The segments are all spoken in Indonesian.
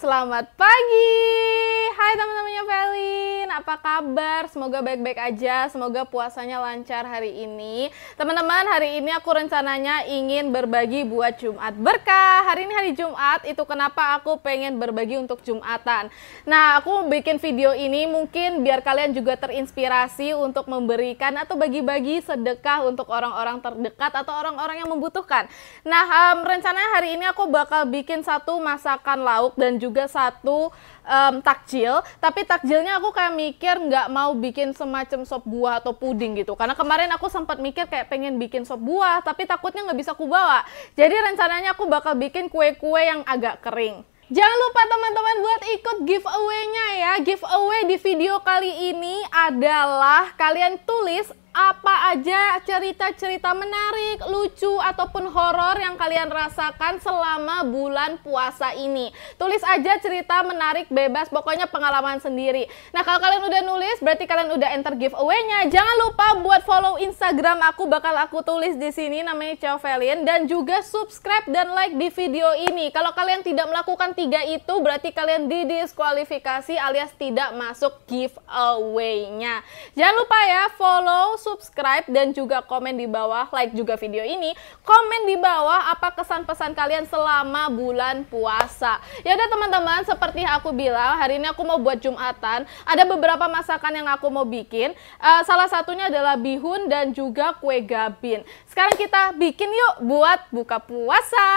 Selamat pagi. Hai teman-temannya Velin, apa kabar? Semoga baik-baik aja, semoga puasanya lancar hari ini. Teman-teman, hari ini aku rencananya ingin berbagi buat Jumat Berkah. Hari ini hari Jumat, itu kenapa aku pengen berbagi untuk Jumatan. Nah, aku bikin video ini mungkin biar kalian juga terinspirasi untuk memberikan atau bagi-bagi sedekah untuk orang-orang terdekat atau orang-orang yang membutuhkan. Nah, rencananya hari ini aku bakal bikin satu masakan lauk dan juga satu takjil, tapi takjilnya aku kayak mikir nggak mau bikin semacam sop buah atau puding gitu, karena kemarin aku sempat mikir kayak pengen bikin sop buah tapi takutnya nggak bisa aku bawa, jadi rencananya aku bakal bikin kue-kue yang agak kering. Jangan lupa teman-teman buat ikut giveaway-nya ya. Giveaway di video kali ini adalah kalian tulis apa aja cerita-cerita menarik, lucu, ataupun horor yang kalian rasakan selama bulan puasa ini. Tulis aja cerita menarik, bebas, pokoknya pengalaman sendiri. Nah, kalau kalian udah nulis, berarti kalian udah enter giveaway-nya. Jangan lupa buat follow Instagram aku, bakal aku tulis di sini namanya Ciao Velin, dan juga subscribe dan like di video ini. Kalau kalian tidak melakukan tiga itu, berarti kalian didiskualifikasi alias tidak masuk giveaway-nya. Jangan lupa ya, follow, subscribe, dan juga komen di bawah, like juga video ini, komen di bawah apa kesan pesan kalian selama bulan puasa. Ya udah teman-teman, seperti aku bilang, hari ini aku mau buat Jumatan. Ada beberapa masakan yang aku mau bikin. Salah satunya adalah bihun dan juga kue gabin. Sekarang kita bikin yuk buat buka puasa.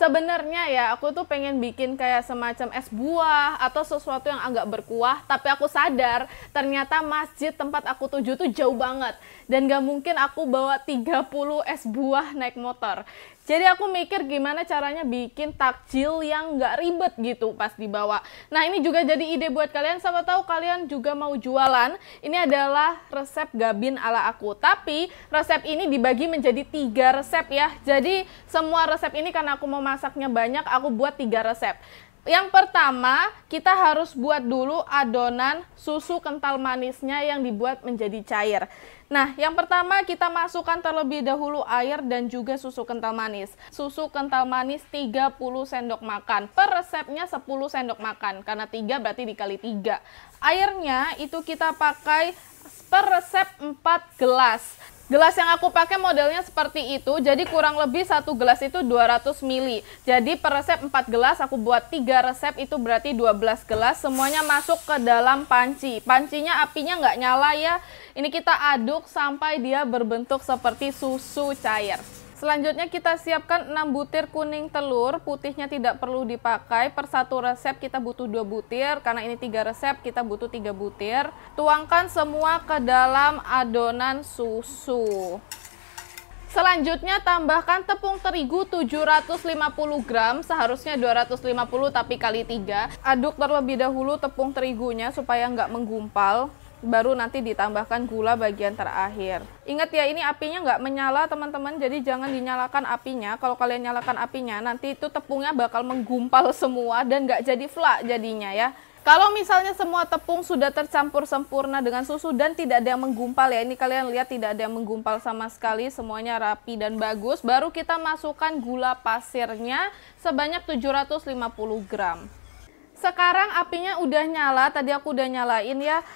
Sebenarnya ya, aku tuh pengen bikin kayak semacam es buah atau sesuatu yang agak berkuah, tapi aku sadar ternyata masjid tempat aku tuju tuh jauh banget dan gak mungkin aku bawa 30 es buah naik motor. Jadi aku mikir gimana caranya bikin takjil yang gak ribet gitu pas dibawa. Nah, ini juga jadi ide buat kalian, siapa tahu kalian juga mau jualan. Ini adalah resep gabin ala aku, tapi resep ini dibagi menjadi 3 resep ya. Jadi semua resep ini karena aku mau masaknya banyak, aku buat 3 resep. Yang pertama, kita harus buat dulu adonan susu kental manisnya yang dibuat menjadi cair. Nah, yang pertama kita masukkan terlebih dahulu air dan juga susu kental manis. Susu kental manis 30 sendok makan. Per resepnya 10 sendok makan, karena 3 berarti dikali 3. Airnya itu kita pakai per resep 4 gelas. Gelas yang aku pakai modelnya seperti itu, jadi kurang lebih 1 gelas itu 200 ml. Jadi per resep 4 gelas, aku buat 3 resep, itu berarti 12 gelas. Semuanya masuk ke dalam panci. Pancinya apinya nggak nyala ya. Ini kita aduk sampai dia berbentuk seperti susu cair. Selanjutnya kita siapkan 6 butir kuning telur, putihnya tidak perlu dipakai. Per satu resep kita butuh 2 butir, karena ini 3 resep kita butuh 3 butir. Tuangkan semua ke dalam adonan susu. Selanjutnya tambahkan tepung terigu 750 gram, seharusnya 250 tapi kali 3. Aduk terlebih dahulu tepung terigunya supaya nggak menggumpal. Baru nanti ditambahkan gula bagian terakhir. Ingat ya, ini apinya nggak menyala teman-teman, jadi jangan dinyalakan apinya. Kalau kalian nyalakan apinya, nanti itu tepungnya bakal menggumpal semua dan nggak jadi flak jadinya ya. Kalau misalnya semua tepung sudah tercampur sempurna dengan susu dan tidak ada yang menggumpal ya, ini kalian lihat tidak ada yang menggumpal sama sekali, semuanya rapi dan bagus, baru kita masukkan gula pasirnya sebanyak 750 gram. Sekarang apinya udah nyala, tadi aku udah nyalain ya,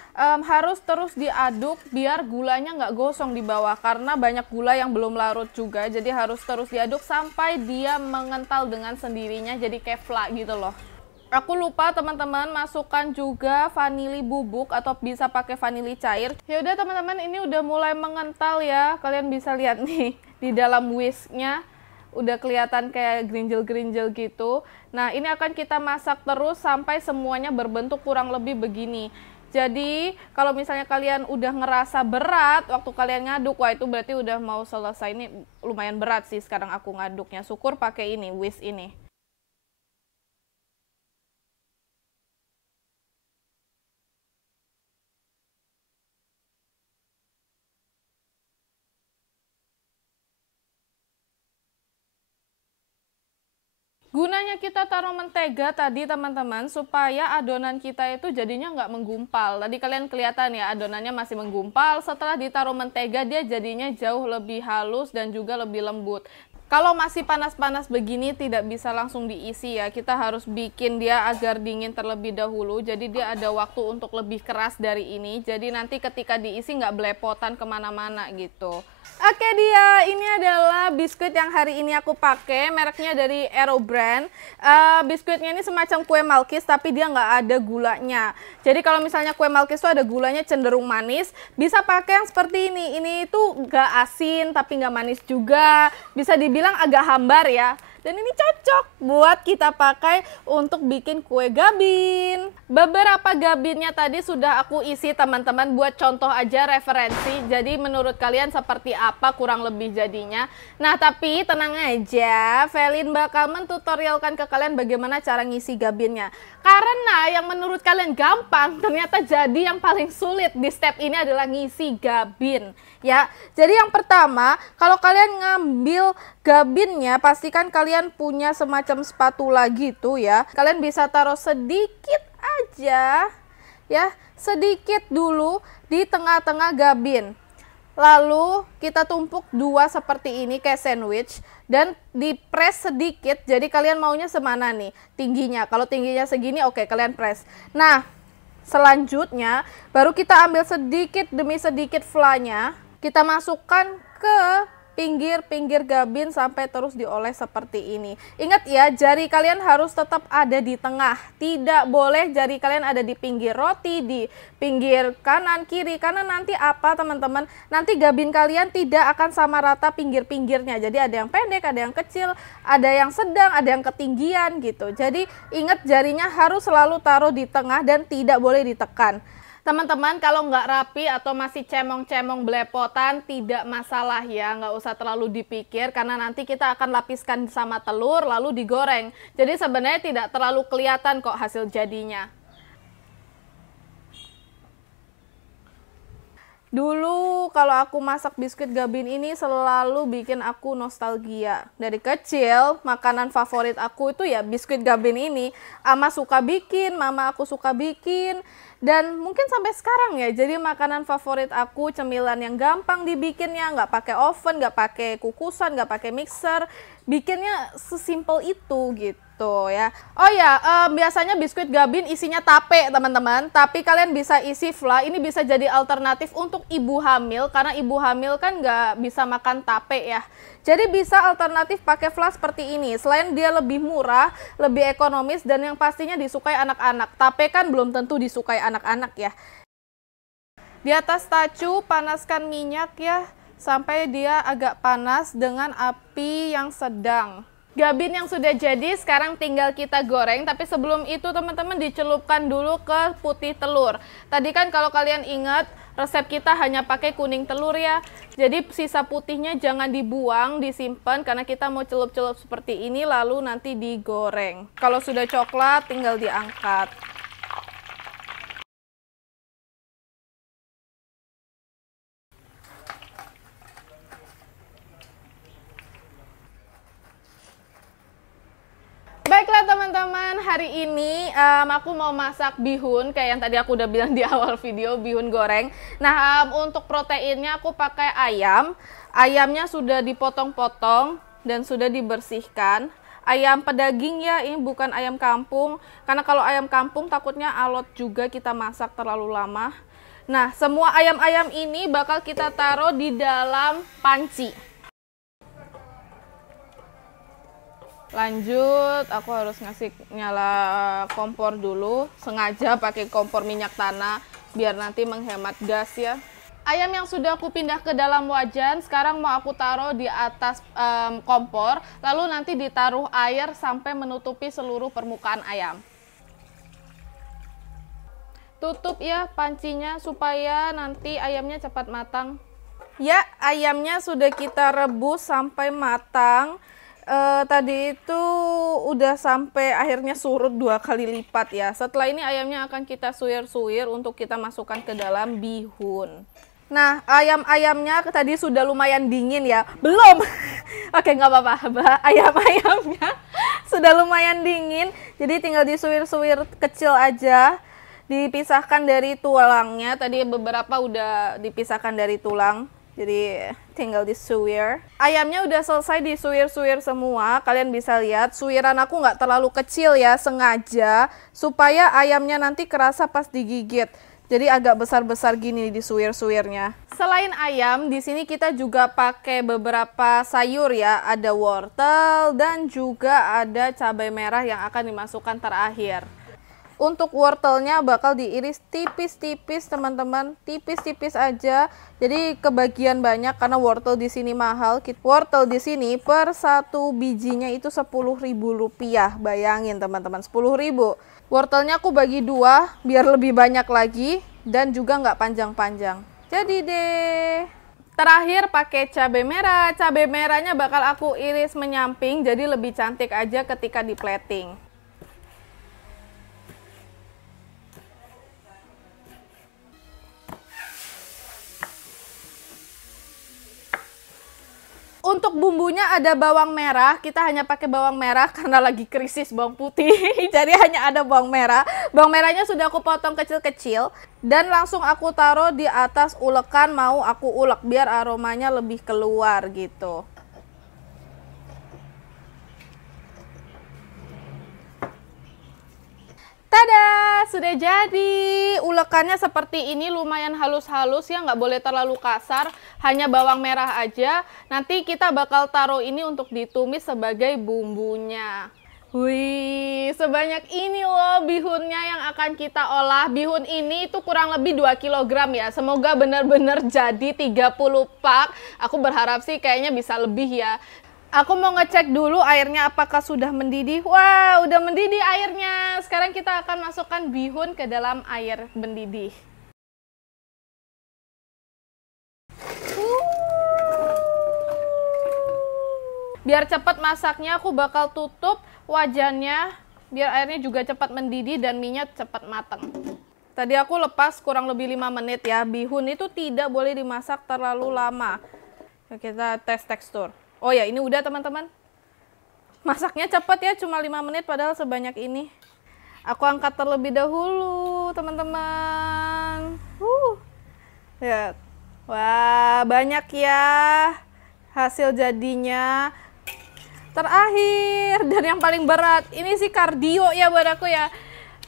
harus terus diaduk biar gulanya nggak gosong di bawah, karena banyak gula yang belum larut juga, jadi harus terus diaduk sampai dia mengental dengan sendirinya, jadi kayak flak gitu loh. Aku lupa teman-teman masukkan juga vanili bubuk atau bisa pakai vanili cair. Ya udah teman-teman, ini udah mulai mengental ya, kalian bisa lihat nih di dalam whisknya. Udah kelihatan kayak gerinjel-gerinjel gitu. Nah, ini akan kita masak terus sampai semuanya berbentuk kurang lebih begini. Jadi, kalau misalnya kalian udah ngerasa berat waktu kalian ngaduk, wah itu berarti udah mau selesai. Ini lumayan berat sih sekarang aku ngaduknya. Syukur pakai ini, whisk ini. Gunanya kita taruh mentega tadi teman-teman, supaya adonan kita itu jadinya nggak menggumpal. Tadi kalian kelihatan ya adonannya masih menggumpal, setelah ditaruh mentega dia jadinya jauh lebih halus dan juga lebih lembut. Kalau masih panas-panas begini tidak bisa langsung diisi ya, kita harus bikin dia agar dingin terlebih dahulu, jadi dia ada waktu untuk lebih keras dari ini, jadi nanti ketika diisi nggak belepotan kemana-mana gitu. Oke dia, ini adalah biskuit yang hari ini aku pakai, mereknya dari Aero Brand. Biskuitnya ini semacam kue Malkis tapi dia nggak ada gulanya. Jadi kalau misalnya kue Malkis itu ada gulanya cenderung manis, bisa pakai yang seperti ini. Ini tuh nggak asin tapi nggak manis juga, bisa dibilang agak hambar ya. Dan ini cocok buat kita pakai untuk bikin kue gabin. Beberapa gabinnya tadi sudah aku isi teman-teman, buat contoh aja referensi. Jadi menurut kalian seperti apa kurang lebih jadinya. Nah tapi tenang aja, Velin bakal mentutorialkan ke kalian bagaimana cara ngisi gabinnya. Karena yang menurut kalian gampang, ternyata jadi yang paling sulit di step ini adalah ngisi gabin. Ya, jadi yang pertama, kalau kalian ngambil gabinnya, pastikan kalian punya semacam spatula gitu ya. Kalian bisa taruh sedikit aja, ya, sedikit dulu di tengah-tengah gabin. Lalu kita tumpuk dua seperti ini kayak sandwich dan dipres sedikit. Jadi kalian maunya semana nih tingginya. Kalau tingginya segini oke, kalian press. Nah, selanjutnya baru kita ambil sedikit demi sedikit flanya. Kita masukkan ke pinggir-pinggir gabin sampai terus dioles seperti ini. Ingat ya, jari kalian harus tetap ada di tengah. Tidak boleh jari kalian ada di pinggir roti, di pinggir kanan, kiri. Karena nanti apa teman-teman? Nanti gabin kalian tidak akan sama rata pinggir-pinggirnya. Jadi ada yang pendek, ada yang kecil, ada yang sedang, ada yang ketinggian gitu. Jadi ingat jarinya harus selalu taruh di tengah dan tidak boleh ditekan. Teman-teman, kalau nggak rapi atau masih cemong-cemong belepotan, tidak masalah ya, nggak usah terlalu dipikir karena nanti kita akan lapiskan sama telur lalu digoreng. Jadi sebenarnya tidak terlalu kelihatan kok hasil jadinya. Dulu kalau aku masak biskuit gabin ini selalu bikin aku nostalgia. Dari kecil, makanan favorit aku itu ya biskuit gabin ini. Ama suka bikin, mama aku suka bikin. Dan mungkin sampai sekarang ya, jadi makanan favorit aku, cemilan yang gampang dibikinnya, nggak pakai oven, nggak pakai kukusan, nggak pakai mixer, bikinnya sesimpel itu gitu ya. Oh ya, biasanya biskuit gabin isinya tape teman-teman, tapi kalian bisa isi fla, ini bisa jadi alternatif untuk ibu hamil, karena ibu hamil kan nggak bisa makan tape ya. Jadi bisa alternatif pakai fla seperti ini. Selain dia lebih murah, lebih ekonomis, dan yang pastinya disukai anak-anak. Tape kan belum tentu disukai anak-anak ya. Di atas tacu panaskan minyak ya, sampai dia agak panas dengan api yang sedang. Gabin yang sudah jadi sekarang tinggal kita goreng, tapi sebelum itu teman-teman dicelupkan dulu ke putih telur. Tadi kan kalau kalian ingat, resep kita hanya pakai kuning telur ya. Jadi sisa putihnya jangan dibuang, disimpan karena kita mau celup-celup seperti ini lalu nanti digoreng. Kalau sudah coklat tinggal diangkat. Baiklah teman-teman, hari ini aku mau masak bihun kayak yang tadi aku udah bilang di awal video, bihun goreng. Nah, untuk proteinnya aku pakai ayam. Ayamnya sudah dipotong-potong dan sudah dibersihkan. Ayam pedaging ya, ini bukan ayam kampung. Karena kalau ayam kampung takutnya alot juga kita masak terlalu lama. Nah, semua ayam-ayam ini bakal kita taruh di dalam panci. Lanjut, aku harus ngasih nyala kompor dulu. Sengaja pakai kompor minyak tanah biar nanti menghemat gas ya. Ayam yang sudah aku pindah ke dalam wajan, sekarang mau aku taruh di atas kompor. Lalu nanti ditaruh air sampai menutupi seluruh permukaan ayam. Tutup ya pancinya supaya nanti ayamnya cepat matang. Ya, ayamnya sudah kita rebus sampai matang. Tadi itu udah sampai akhirnya surut 2 kali lipat ya. Setelah ini ayamnya akan kita suir-suir untuk kita masukkan ke dalam bihun. Nah, ayam-ayamnya tadi sudah lumayan dingin ya. Belum. Oke, nggak apa-apa. Ayam-ayamnya sudah lumayan dingin. Jadi tinggal disuir-suir kecil aja. Dipisahkan dari tulangnya. Tadi beberapa udah dipisahkan dari tulang. Jadi tinggal disuir. Ayamnya udah selesai disuir-suir semua. Kalian bisa lihat suiran aku nggak terlalu kecil ya, sengaja supaya ayamnya nanti kerasa pas digigit. Jadi agak besar-besar gini disuir-suirnya. Selain ayam, di sini kita juga pakai beberapa sayur ya. Ada wortel dan juga ada cabai merah yang akan dimasukkan terakhir. Untuk wortelnya bakal diiris tipis-tipis teman-teman, tipis-tipis aja. Jadi kebagian banyak karena wortel di sini mahal. Wortel di sini per satu bijinya itu Rp10.000. Bayangin teman-teman, 10.000. Wortelnya aku bagi dua biar lebih banyak lagi dan juga nggak panjang-panjang. Jadi deh. Terakhir pakai cabai merah. Cabai merahnya bakal aku iris menyamping jadi lebih cantik aja ketika di plating. Untuk bumbunya ada bawang merah, kita hanya pakai bawang merah karena lagi krisis bawang putih. Jadi hanya ada bawang merah. Bawang merahnya sudah aku potong kecil-kecil dan langsung aku taruh di atas ulekan, mau aku ulek biar aromanya lebih keluar gitu. Tada, sudah jadi. Ulekannya seperti ini, lumayan halus-halus ya, nggak boleh terlalu kasar, hanya bawang merah aja. Nanti kita bakal taruh ini untuk ditumis sebagai bumbunya. Wih, sebanyak ini loh bihunnya yang akan kita olah. Bihun ini itu kurang lebih 2 kg ya. Semoga benar-benar jadi 30 pak. Aku berharap sih kayaknya bisa lebih ya. Aku mau ngecek dulu airnya apakah sudah mendidih. Wah, udah mendidih airnya. Sekarang kita akan masukkan bihun ke dalam air mendidih. Biar cepat masaknya, aku bakal tutup wajannya biar airnya juga cepat mendidih dan minyak cepat matang. Tadi aku lepas kurang lebih 5 menit ya. Bihun itu tidak boleh dimasak terlalu lama. Kita tes tekstur. Oh ya, ini udah teman-teman. Masaknya cepat ya, cuma 5 menit padahal sebanyak ini. Aku angkat terlebih dahulu, teman-teman. Lihat. Wah, banyak ya hasil jadinya. Terakhir, dan yang paling berat. Ini sih kardio ya buat aku ya.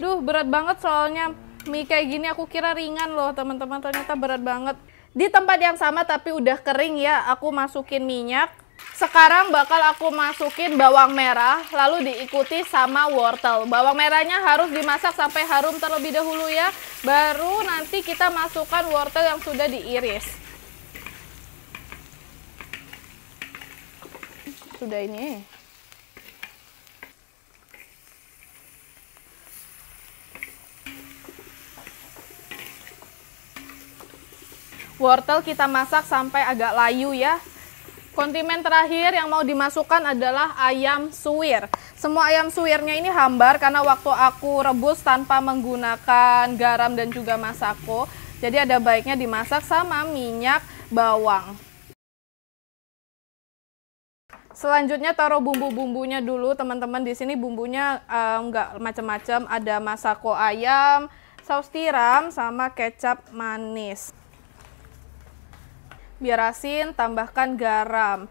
Duh, berat banget soalnya. Mie kayak gini aku kira ringan loh, teman-teman. Ternyata berat banget. Di tempat yang sama tapi udah kering ya, aku masukin minyak. Sekarang bakal aku masukin bawang merah, lalu diikuti sama wortel. Bawang merahnya harus dimasak sampai harum terlebih dahulu ya. Baru nanti kita masukkan wortel yang sudah diiris. Sudah ini. Wortel kita masak sampai agak layu ya. Kondimen terakhir yang mau dimasukkan adalah ayam suwir. Semua ayam suwirnya ini hambar karena waktu aku rebus tanpa menggunakan garam dan juga masako. Jadi ada baiknya dimasak sama minyak bawang. Selanjutnya taruh bumbu-bumbunya dulu teman-teman. Di sini bumbunya nggak macam-macam. Ada masako ayam, saus tiram, sama kecap manis. Biar asin, tambahkan garam.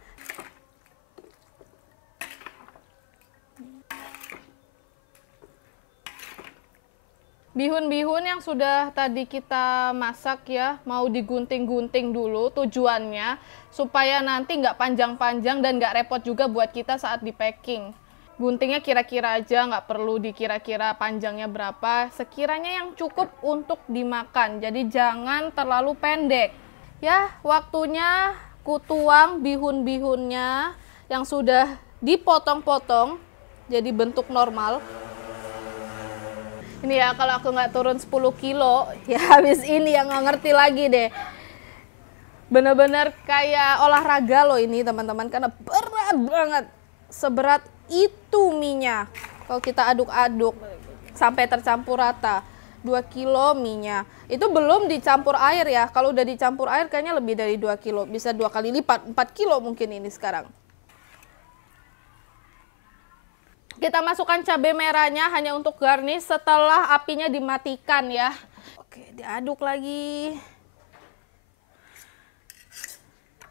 Bihun-bihun yang sudah tadi kita masak ya, mau digunting-gunting dulu tujuannya supaya nanti nggak panjang-panjang dan nggak repot juga buat kita saat di packing. Guntingnya kira-kira aja, nggak perlu dikira-kira panjangnya berapa, sekiranya yang cukup untuk dimakan, jadi jangan terlalu pendek. Ya, waktunya kutuang bihun-bihunnya yang sudah dipotong-potong jadi bentuk normal. Ini ya, kalau aku nggak turun 10 kilo, ya habis ini yang nggak ngerti lagi deh. Bener-bener kayak olahraga loh ini teman-teman, karena berat banget. Seberat itu minyak. Kalau kita aduk-aduk sampai tercampur rata. 2 kilo minyak. Itu belum dicampur air ya. Kalau udah dicampur air kayaknya lebih dari 2 kilo. Bisa 2 kali lipat, 4 kilo mungkin ini sekarang. Kita masukkan cabai merahnya hanya untuk garnish setelah apinya dimatikan ya. Oke, diaduk lagi.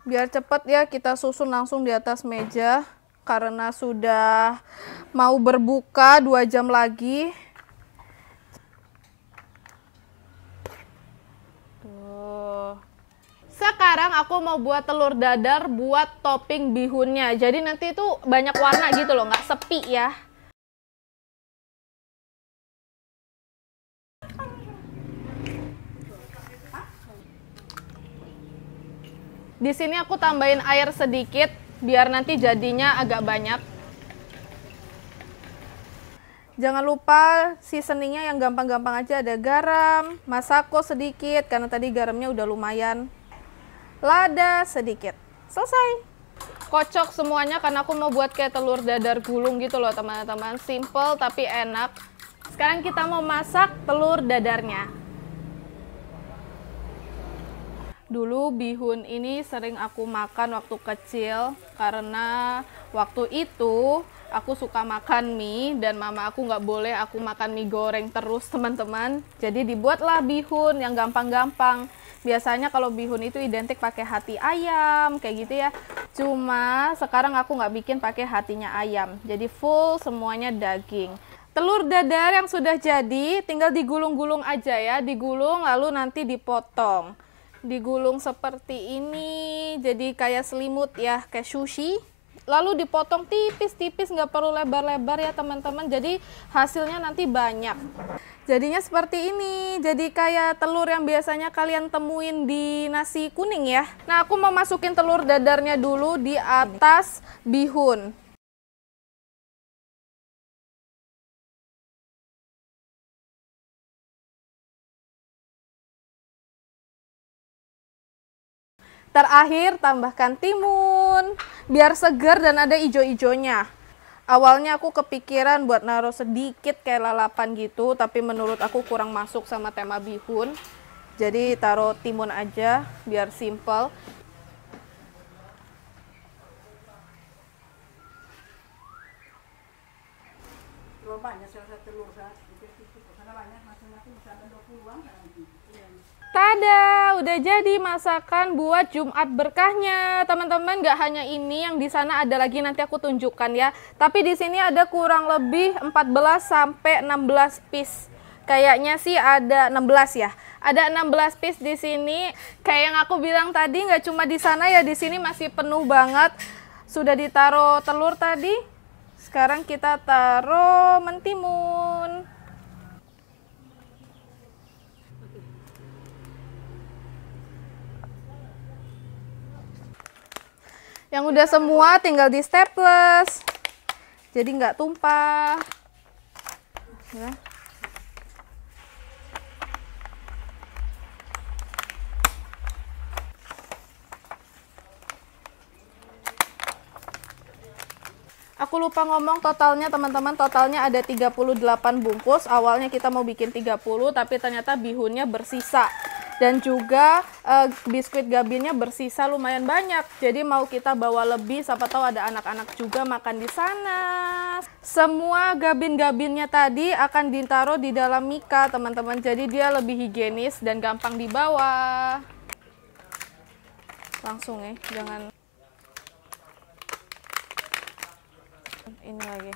Biar cepet ya, kita susun langsung di atas meja karena sudah mau berbuka 2 jam lagi. Tuh. Sekarang aku mau buat telur dadar buat topping bihunnya. Jadi nanti itu banyak warna gitu loh, nggak sepi ya. Di sini aku tambahin air sedikit biar nanti jadinya agak banyak. Jangan lupa seasoningnya yang gampang-gampang aja, ada garam, masako sedikit karena tadi garamnya udah lumayan. Lada sedikit. Selesai. Kocok semuanya karena aku mau buat kayak telur dadar gulung gitu loh teman-teman. Simple tapi enak. Sekarang kita mau masak telur dadarnya. Dulu bihun ini sering aku makan waktu kecil karena waktu itu aku suka makan mie dan mama aku nggak boleh aku makan mie goreng terus teman-teman. Jadi dibuatlah bihun yang gampang-gampang. Biasanya kalau bihun itu identik pakai hati ayam kayak gitu ya. Cuma sekarang aku nggak bikin pakai hatinya ayam. Jadi full semuanya daging. Telur dadar yang sudah jadi tinggal digulung-gulung aja ya. Digulung lalu nanti dipotong. Digulung seperti ini, jadi kayak selimut ya, kayak sushi. Lalu dipotong tipis-tipis, nggak perlu lebar-lebar ya teman-teman. Jadi hasilnya nanti banyak. Jadinya seperti ini, jadi kayak telur yang biasanya kalian temuin di nasi kuning ya. Nah, aku mau masukin telur dadarnya dulu di atas bihun. Terakhir tambahkan timun, biar segar dan ada ijo-ijonya. Awalnya aku kepikiran buat naruh sedikit kayak lalapan gitu, tapi menurut aku kurang masuk sama tema bihun. Jadi taruh timun aja, biar simple. Tada, udah jadi masakan buat Jumat berkahnya. Teman-teman, nggak hanya ini, yang di sana ada lagi nanti aku tunjukkan ya. Tapi di sini ada kurang lebih 14 sampai 16 piece. Kayaknya sih ada 16 ya. Ada 16 piece di sini. Kayak yang aku bilang tadi, nggak cuma di sana ya, di sini masih penuh banget. Sudah ditaruh telur tadi. Sekarang kita taruh mentimun. Yang udah semua tinggal di staples, jadi nggak tumpah. Ya. Aku lupa ngomong totalnya teman-teman, totalnya ada 38 bungkus. Awalnya kita mau bikin 30, tapi ternyata bihunnya bersisa. Dan juga biskuit gabinnya bersisa lumayan banyak. Jadi mau kita bawa lebih, siapa tahu ada anak-anak juga makan di sana. Semua gabin-gabinnya tadi akan ditaruh di dalam mika teman-teman. Jadi dia lebih higienis dan gampang dibawa. Langsung ya, jangan ini lagi.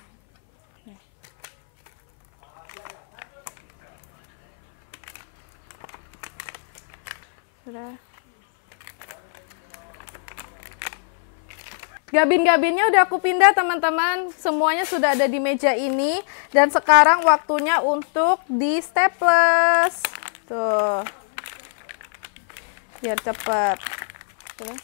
Sudah. Gabin-gabinnya udah aku pindah teman-teman. Semuanya sudah ada di meja ini. Dan sekarang waktunya untuk di staples. Tuh. Biar cepet. Tuh.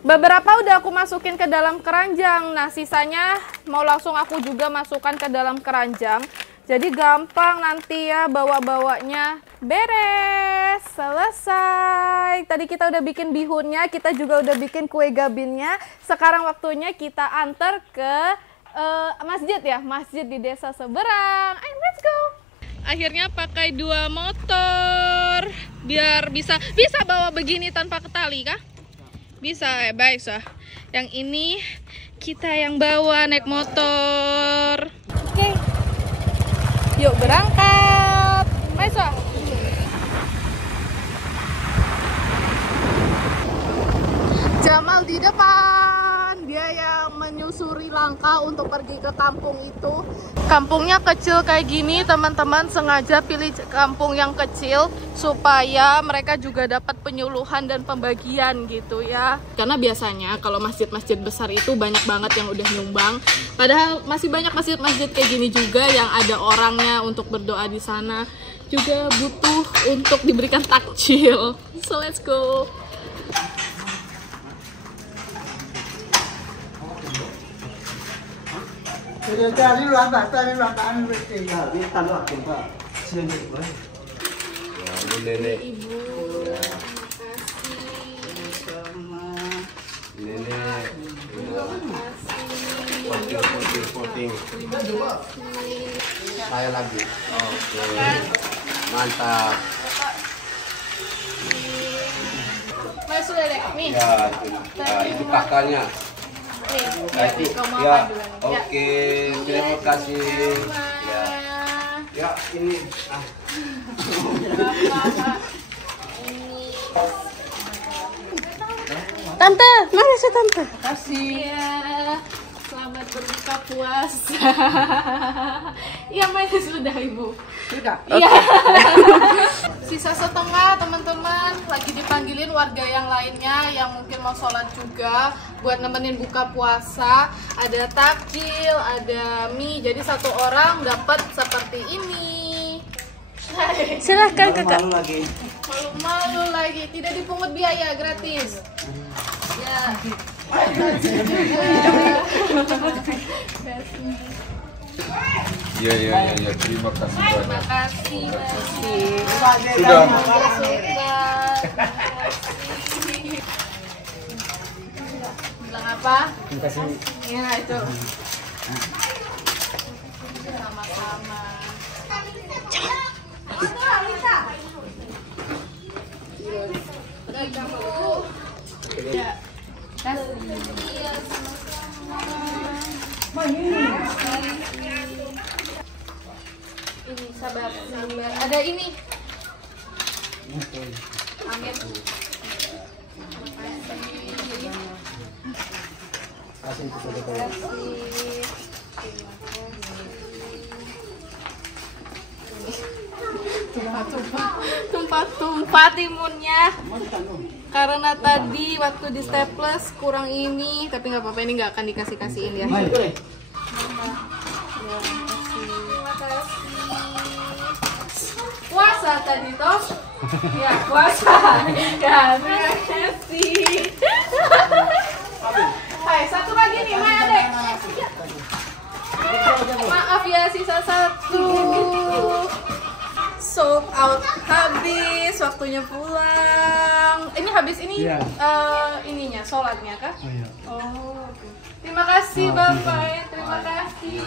Beberapa udah aku masukin ke dalam keranjang. Nah, sisanya mau langsung aku juga masukkan ke dalam keranjang. Jadi gampang nanti ya bawa-bawanya. Beres, selesai. Tadi kita udah bikin bihunnya, kita juga udah bikin kue gabinnya. Sekarang waktunya kita antar ke masjid ya, masjid di desa seberang. Ayo, let's go. Akhirnya pakai 2 motor biar bisa bawa begini tanpa ketali kah? Bisa, baik sah. Yang ini kita yang bawa naik motor. Oke. Yuk berangkat. Maisa. Jamal di depan. Dia yang menyusuri langkah untuk pergi ke kampung itu. Kampungnya kecil kayak gini, teman-teman sengaja pilih kampung yang kecil supaya mereka juga dapat penyuluhan dan pembagian gitu ya. Karena biasanya kalau masjid-masjid besar itu banyak banget yang udah nyumbang. Padahal masih banyak masjid-masjid kayak gini juga yang ada orangnya untuk berdoa di sana. Juga butuh untuk diberikan takjil. So let's go. Nenek. Ibu, Nenek. Poting. Saya lagi. Oke. Mantap. Mas sudah deh, nih. Ya, itu kakaknya. Nih, Nah, itu. kamu Ya. apa duluan? Ya. Oke, terima kasih. Ya. Ya, ini. Tante, mana sih tante? Kasih. Ya, selamat berbuka puasa. Iya, mana sudah ibu? Sudah. Iya. Sisa setengah teman-teman, lagi dipanggilin warga yang lainnya yang mungkin mau sholat juga buat nemenin buka puasa. Ada takjil, ada mie, jadi satu orang dapat seperti ini. Silahkan kakak. Malu lagi. Malu-malu lagi, tidak dipungut biaya, gratis. Ya. Ya, terima kasih Terima banyak. kasih. Sudah. Bilang apa? Terima kasih. Ya itu. Sama-sama. Ibu. Ya. Iya, sama-sama. Ini sabar. Ada ini. Amin. Kasih itu sudah. Terima kasih. Tumpah-tumpah timunnya karena tadi waktu di staples kurang ini, tapi nggak apa-apa, ini nggak akan dikasih-kasihin ya. Terima kasih. Puasa tadi toh? Ya puasa. Ya, terima kasih. Hai, satu lagi nih, Maya dek. Maaf ya, sisa satu. Sold out, habis, waktunya pulang. Ini habis ini Iya. Ininya, sholatnya kah? Oh iya. Oh, oke. Terima kasih Bapak, terima kasih.